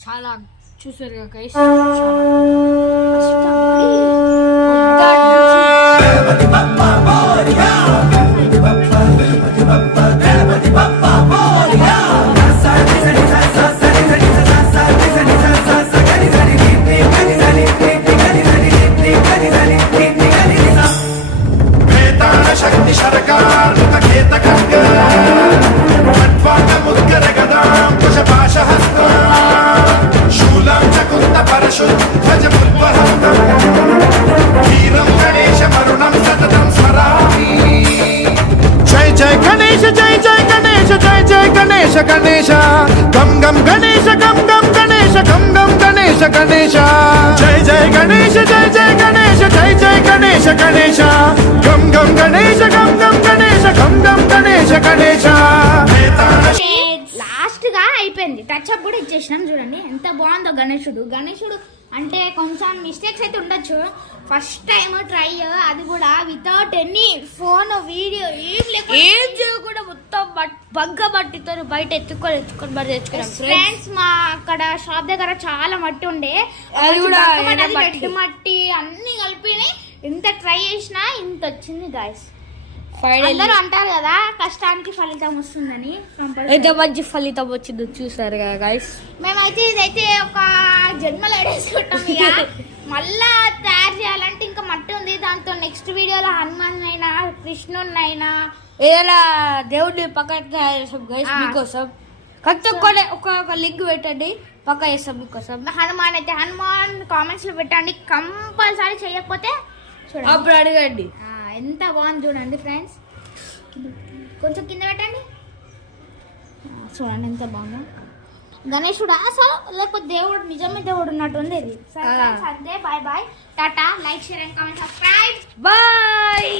చాలా చూసారు కదా గణేశ గం గం గణేశ గం గం గణేశ గం గం గణేశ గణేశ జై జై గణేశ జై జై గణేశ జై జై గణేశ గణేశ గం గం గణేశ గం గం గణేశ గం గం గణేశ గణేశ అయిపోయింది టచ్ అప్ కూడా ఇచ్చేసినాం చూడండి. ఎంత బాగుందో గణేశుడు గణేశుడు అంటే కొంచెం మిస్టేక్స్ అయితే ఉండొచ్చు. ఫస్ట్ టైం ట్రై అది కూడా వితౌట్ ఎనీ ఫోన్ వీడియో ఏం లేకుండా ఏం చేయకుండా మొత్తం బగ్గ బట్టితో బయట ఎత్తుకొని ఎత్తుకొని మరి తెచ్చుకున్నాం. ఫ్రెండ్స్ మా అక్కడ షాప్ దగ్గర చాలా మట్టి ఉండే. అది కూడా మట్టి, అన్ని కలిపి ఎంత ట్రై చేసినా ఇంత వచ్చింది గాయస్. అందరూ అంటారు కదా కష్టానికి ఫలితం వస్తుందని. ఎంత మంచి ఫలితం వచ్చిందో చూసారు కదా గైస్ మేమైతే ఇదైతే ఒక జన్మలో ఎడేసుకుంటాం ఇక. మళ్ళా తయారు చేయాలంటే ఇంకా మట్టి ఉంది. దాంతో నెక్స్ట్ వీడియోలో హనుమాన్ అయినా కృష్ణుని అయినా ఏదైనా దేవుడిని పక్కన చేస్తాం గైస్ ఆ. మీకోసం. ఒక్కడే ఒక ఒక లింక్ పెట్టండి పక్క చేస్తాం మీకోసం. హనుమాన్ అయితే హనుమాన్ కామెంట్స్లో పెట్టండి. కంపల్సరీ చేయకపోతే అప్పుడు అడగండి. ఎంత బాగుంది చూడండి ఫ్రెండ్స్. కొంచెం కింద పెట్టండి. చూడండి ఎంత బాగుందో. గణేశుడు అసలు లేకపోతే దేవుడు నిజమే దేవుడు ఉన్నట్టు ఉంది ఇది. అంతే bye bye tata like share and comment subscribe. Bye!